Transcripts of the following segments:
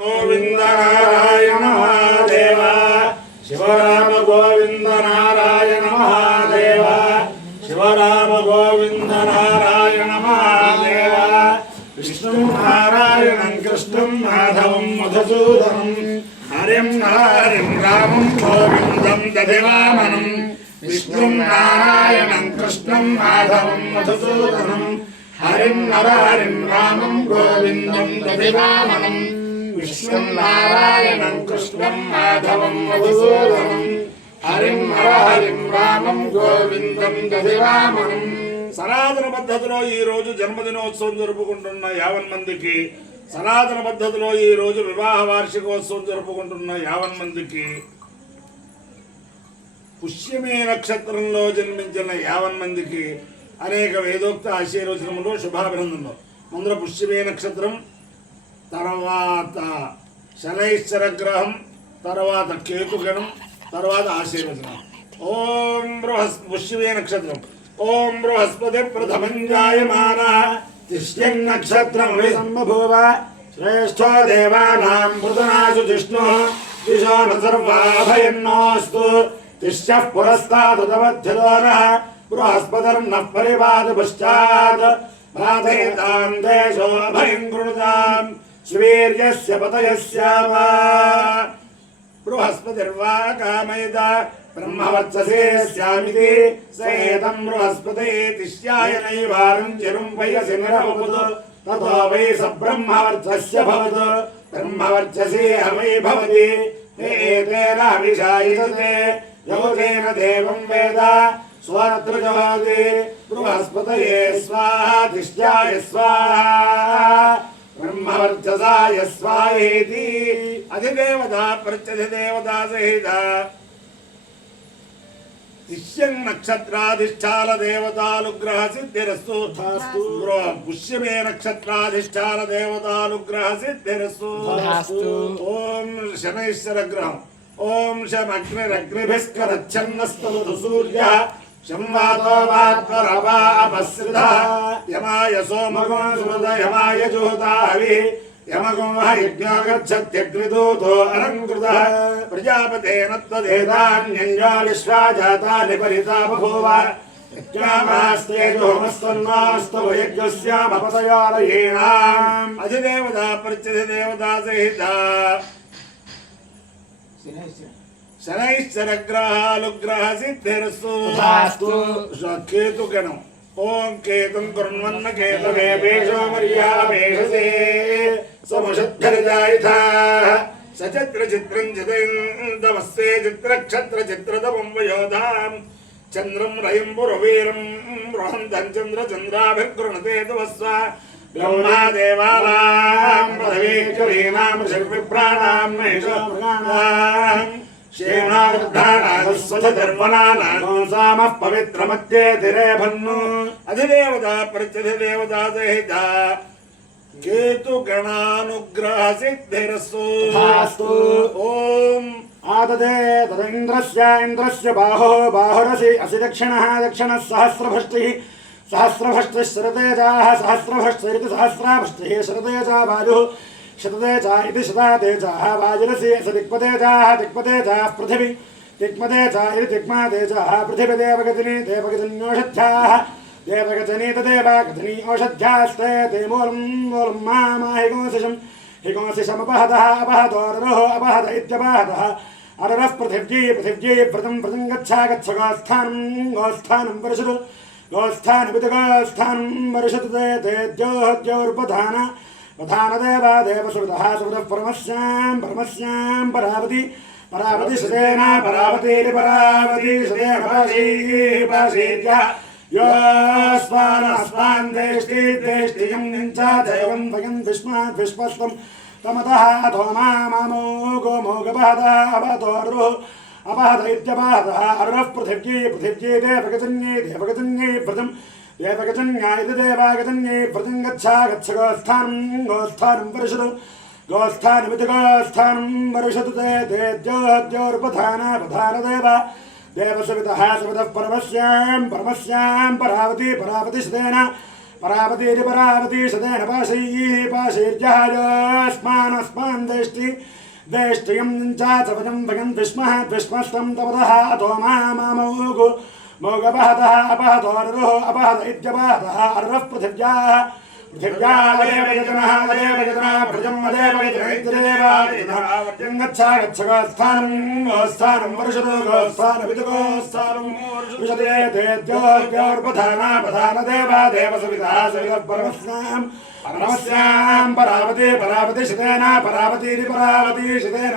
गोविंद नारायण महादेव शिवराम गोविंद नारायण महादेव शिवराम गोविंद नारायण महादेव विष्णु नारायणं कृष्णं माधवं मधुसूदनं हरिं नारायणं रामं गोविंदं दधिवामनं विष्णु नारायणं कृष्णं माधवं मधुसूदनं हरिं नारायणं रामं गोविंदं दधिवामनं विष्णु नारायणं कृष्णं माधवं मधुसूदनं हरिं हरिं रामं गोविंदं दधिवामनं సనాతన పద్ధతిలో ఈ రోజు జన్మదినోత్సవం జరుపుకుంటున్న 50 మందికి సనాతన పద్ధతిలో ఈ రోజు వివాహ వార్షికోత్సవం జరుపుకుంటున్న 50 మందికి పుష్యమే నక్షత్రంలో జన్మించిన 50 మందికి అనేక వేదోక్త ఆశీర్వచనములు శుభాభినందనలు. ముందర పుష్యమే నక్షత్రం, తర్వాత శనైశ్చర గ్రహం, తర్వాత కేతుగణం, తర్వాత ఆశీర్వచనం. ఓం పుష్యమే నక్షత్రం. ఓం బృహస్పతి ప్రథమం జాయమాన తిష్యం నక్షత్రం సంబభూవ శ్రేష్ఠో దేవానాం మృతనాశు జిష్ణు దిశో న సర్వాభయన్నోస్తు తిష్యః పురస్తాదుతమధ్యదోనః బృహస్పతిర్నః పరివాద పశ్చాత్ బాధేతాం దేశో అభయం కృణుతాం స్వీర్యస్య పతయస్యామ బృహస్పతిర్వా కామయత బ్రహ్మవర్చసే స్యామితి సేతం బృహస్పతే తిష్యాయ నైవారం చిరం వయసి నిరవపుదు తతో వై సబ్రహ్మవర్చస్య భవతు బ్రహ్మవర్చసే వై భవతి ఏతేన విషాయితే యోగేన దేవం వేద స్వరత్ర జవాది బృహస్పతయే స్వాహా తిష్యాయ స్వాహా బ్రహ్మవర్చసాయ స్వాహేతి అధిదేవత ప్రత్యధిదేవతా సహిత తిష్యం నక్షత్రాధిష్టాన దేవతానుగ్రహ సిద్ధిరస్తు. పుష్యమే నక్షత్రాధిష్టాన దేవతానుగ్రహ సిద్ధిరస్తు. ఓం శనైశ్వర గ్రహం. ఓం శమగ్నిరగ్నిభిస్కరచ్చన్నస్తమధు సూర్య శంవాతో వాత్వరవాపశ్రిత యమాయ సోమగో సుమద యమాయ జోతావి యమగో యజ్ఞో గచ్చత్యగ్నిదూతో అలంకృతః ప్రజాపతేన త్వదేతాన్యన్యో విశ్వాజాతాని పరితా బభూవ యజ్ఞామాస్తేజోమస్తన్నాస్తవ యజ్ఞస్యామపతయారయేణాం అధిదేవతా ప్రత్యధిదేవతా సహిత శనైశ్చర గ్రహాలుగ్రహ సిద్ధిరస్తు. కేతుగణం. ఓం కేతుం కృణ్వన్న కేతవే పేషో మర్యామేషసే సమశుద్ధరిజాయిథా సచిత్ర చిత్రం చితంతమస్తే చిత్రక్షత్ర చిత్రతమం వయోధాం చంద్రం రయం పురవీరం బృహంతం చంద్ర చంద్రాభిర్గృణతే తవస్వ బ్రహ్మా దేవానాం పదవీ కవీనాం శర్విప్రాణాం మహేషో మృగాణాం క్షేమార్ధానామః పవిత్రమత్యేతిరేభన్ను అధిదేవతా ప్రత్యధిదేవతా సహిత కేతుగణానుగ్రహ సిద్ధిరస్తు. ఓం ఆదదే తదింద్రస్య ఇంద్రస్య బాహో బాహురసి అసి దక్షిణః దక్షిణః సహస్రభష్టిః సహస్రభష్టిः శరతేజాః సహస్రభష్టిరితి సహస్రాభష్టిः శరతేజా బాజుః శతదేజా ఇది శతాదేజాః వాజరసి అస దిక్పదేజాః దిక్పదేజాః పృథివీ దిక్మదేజా ఇది దిక్మాదేజాః పృథివీ దేవగతిని దేవగతిన్యోషధ్యాః దేవగతిని తదేవాగతిని ఓషధ్యాస్తే తే మూలం మూలం మాహిగోశిషం హిగోశిషమపహతః అపహతోరరోః అపహత ఇత్యపహతః అరరః పృథివ్యై పృథివ్యై వ్రతం వ్రతం గచ్చా గచ్చ గోస్థానం గోస్థానం వరుషతు గోస్థానమితి గోస్థానం వరుషతు తే ద్యోర్పధాన ప్రధానదేవ దేవసువిదః సువిదః పరమస్యాం పరమస్యాం పరావతి పరావతి సుదేన పరావతేరి పరావతి సుదేన పాశీత్య యోస్వాన్ దేష్టి దేష్టియం నించా దైవం వయం విష్మాత్ విశ్వస్తం తమతః అథో మామోగో మోగపహతః అపహతోరుః అపహత ఇత్యపహతః అరుణః పృథివ్యై పృథివ్యై దేవగజన్యై దేవగజన్యై వ్రతం దేవగజన్యా ఇది దేవాగజన్యై వ్రతం గచ్చా గచ్చ గోస్థానం గోస్థానం వరుషతు గోస్థానమితి గోస్థానం వరుషతు తే ద్యోర్పధాన ప్రధానదేవ దేవసవిదః సవిదః పరమస్యాం పరమస్యాం పరావతి పరావతి సుదేన परावती परावती सदेन पाशैः पाशैर्जहास्मान् देष्टियं चाचपदं भगन् विस्मस्तं तपदः अतो मामोगु मोगपहतः अपहतोरुः अपहत इत्यपहतः अर्वः पृथिव्याः स्थानं परमस्यां परावती परावती शतेन परावती शतेन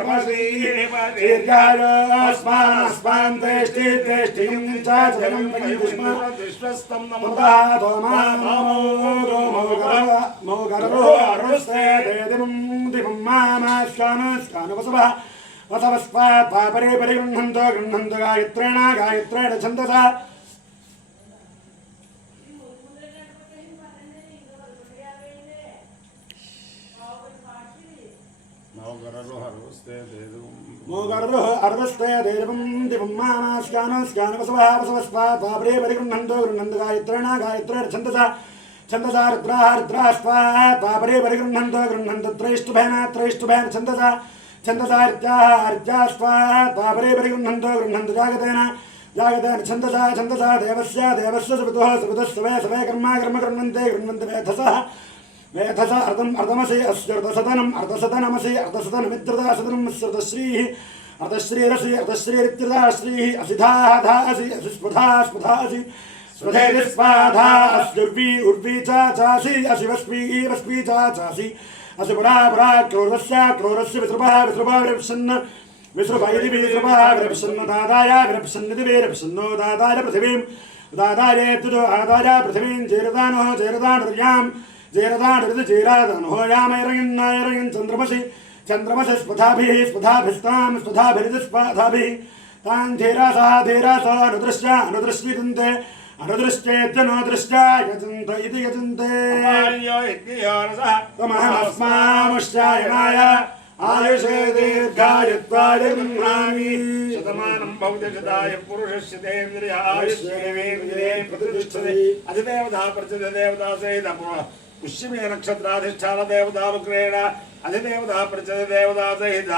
अस्मान् तेष्टिं चाचलं विश्वस्तं नमो दिवं मामास्कानुवसवः वसवस्वात् पापरे परिगृह्णन्तो गायत्रेण छन्दसा मोगरुः अर्वस्ते देवं दिवं मामास्कानुवसवः वसवस्वात् पापरे परिगृह्णन्तो गायत्रेण छन्दसा रुद्रास्वात् पापरे परिगृह्णन्तो त्रैष्टुभेन छन्दसा अर्जास्वात् पापरे परिगृह्णन्तो जागतेन छन्दसा देवस्य सुवितुः सवे कर्मा गृह्णन्ते वेधसा अर्धमसि अर्धसदनमसि अर्धसदनमित्रदासदनं श्रुतश्रीः अर्धश्रीरित्यदा श्रीः असिधाधासि अस्पुधासि स्वधेरिस्वाधा अस्युर्वी उर्वी चासि असि वस्वी चासि असि पुरा क्रोरस्य विसृभः विसृभा इति विसृभः विरप्सन्न दादाय विरप्सन्निति विरप्सन्नो दादाय पृथिवीं दादायेत्तु आदाय पृथिवीं चेरदानुर्यां चेरदानुर्यामैरयन् चन्द्रमसि स्पधाभिस्ताभिरिस्पधाभिः तान् धीरासा अनुदृश्यन्ते अनुदृश्चेत्यनुदृश्चा यजन्त इति यजन्ते तमहमस्मामुष्यायनाय आयुषे दीर्घायुत्वाय गृह्णामि शतमानं भवति शताय पुरुषस्य तेन्द्रियायुष्येवेन्द्रिये प्रतिष्ठते अधिदेवता प्रचदेवता सहित पुष्यमे नक्षत्राधिष्ठान देवतानुग्रहेण अधिदेवता प्रचदेवता सहित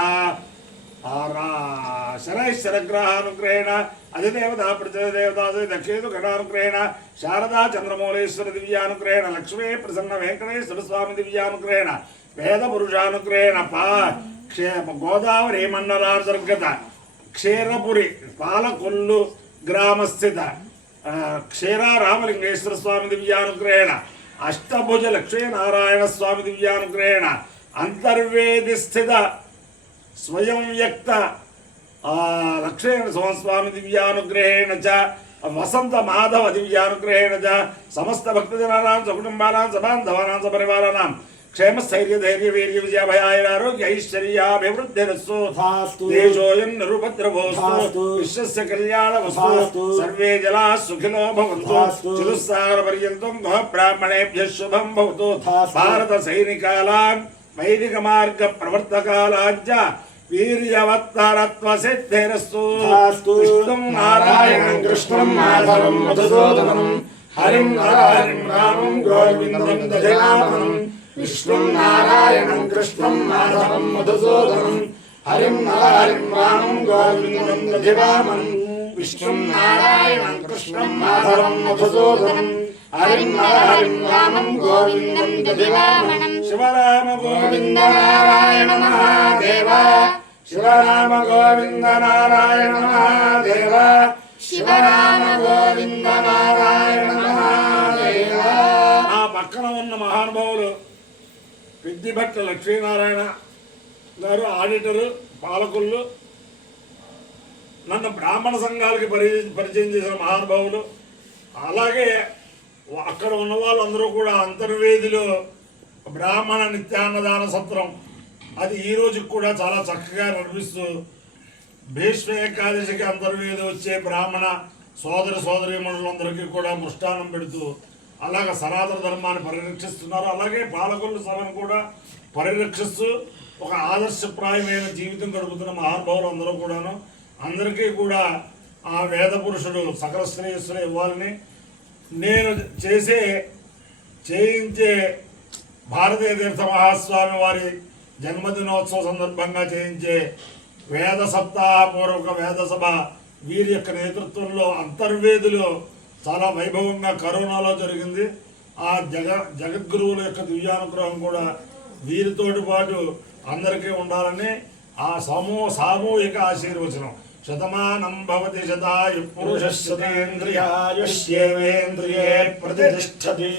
शरैश्वरग्रहानुग्रहेण अधिदेवता प्रचदेवता सहित केतुगणानुग्रहेण शारदा चन्द्रमौलेश्वर दिव्यानुग्रहेण लक्ष्मी प्रसन्न वेंकटेश्वर स्वामी दिव्यानुग्रहेण वेदपुरुषानुग्रहेण गोदावरी मंडलांतर्गत क्षीरपुरी पालकोल्लु ग्रामस्थित क्षीरा रामलिंगेश्वर स्वामी दिव्यानुग्रहेण अष्टभुज लक्ष्मी नारायण स्वामी दिव्यानुग्रहेण अंतर्वेदी स्थित स्वयं व्यक्त लक्ष्मी स्वामी दिव्यानुग्रहेण च वसंत माधव दिव्यानुग्रहेण च समस्त भक्तजनानां सकुटुंबानां सबान्धवानां सपरिवाराणां क्षेम स्थैर्य धैर्य वीर्य विजय भयाय आरोग्य ऐश्वर्याभिवृद्धिरस्तु देशोऽयं निरुपद्रवोऽस्तु विश्वस्य कल्याणमस्तु सर्वे जनाः सुखिनो भवन्तु चतुस्सागर पर्यन्तं गृह ब्राह्मणेभ्यः शुभं भवतु भारत सैनिकानां वैदिक मार्ग प्रवर्तकानां च वीर्यवत्तरत्व सिद्धिरस्तु विष्णुं नारायणं कृष्णं माधवं मधुसूदनं हरिं रामं गोविन्दं दधिनामनं विष्णुं नारायणं कृष्णं माधवं मधुसूदनं हरिं रामं गोविन्दं दधिनामनं विष्णुं नारायणं कृष्णं माधवं मधुसूदनं हरिं रामं गोविन्दं दधिनामनं शिवराम गोविन्द नारायण महादेव शिवराम गोविन्द नारायण महादेव शिवराम गोविन्द नारायण महादेव आ पక్కన ఉన్న మహానుభావులు పెద్దిభట్ట లక్ష్మీనారాయణ గారు ఆడిటరు పాలకులు నన్ను బ్రాహ్మణ సంఘాలకి పరిచయం చేసిన మహానుభావులు అలాగే అక్కడ ఉన్న వాళ్ళందరూ కూడా అంతర్వేదిలో బ్రాహ్మణ నిత్యాన్నదాన సత్రం అది ఈ రోజుకి కూడా చాలా చక్కగా నడిపిస్తూ భీష్మ ఏకాదశికి అంతర్వేది వచ్చే బ్రాహ్మణ సోదరీమణులందరికీ కూడా మృష్టాన్నం పెడుతూ అలాగే సనాతన ధర్మాన్ని పరిరక్షిస్తున్నారు. అలాగే పాలకొల్లు సభను కూడా పరిరక్షిస్తూ ఒక ఆదర్శప్రాయమైన జీవితం గడుపుతున్న మహానుభావులు అందరూ కూడాను అందరికీ కూడా ఆ వేద పురుషుడు సకల శ్రేయస్సులు ఇవ్వాలని నేను చేసే చేయించే భారతీయ తీర్థ మహాస్వామి వారి జన్మదినోత్సవ సందర్భంగా చేయించే వేద సప్తాహపూర్వక వేద సభ వీరి యొక్క నేతృత్వంలో అంతర్వేదిలో చాలా వైభవంగా కరోనాలో జరిగింది. ఆ జగద్గురువుల యొక్క దివ్యానుగ్రహం కూడా వీరితోటి పాటు అందరికీ ఉండాలని ఆ సామూహిక ఆశీర్వచనం. శతమానం భవతి శతాయు పురుష శతేంద్రియాయుష్యేవేంద్రియే ప్రతిష్టతి.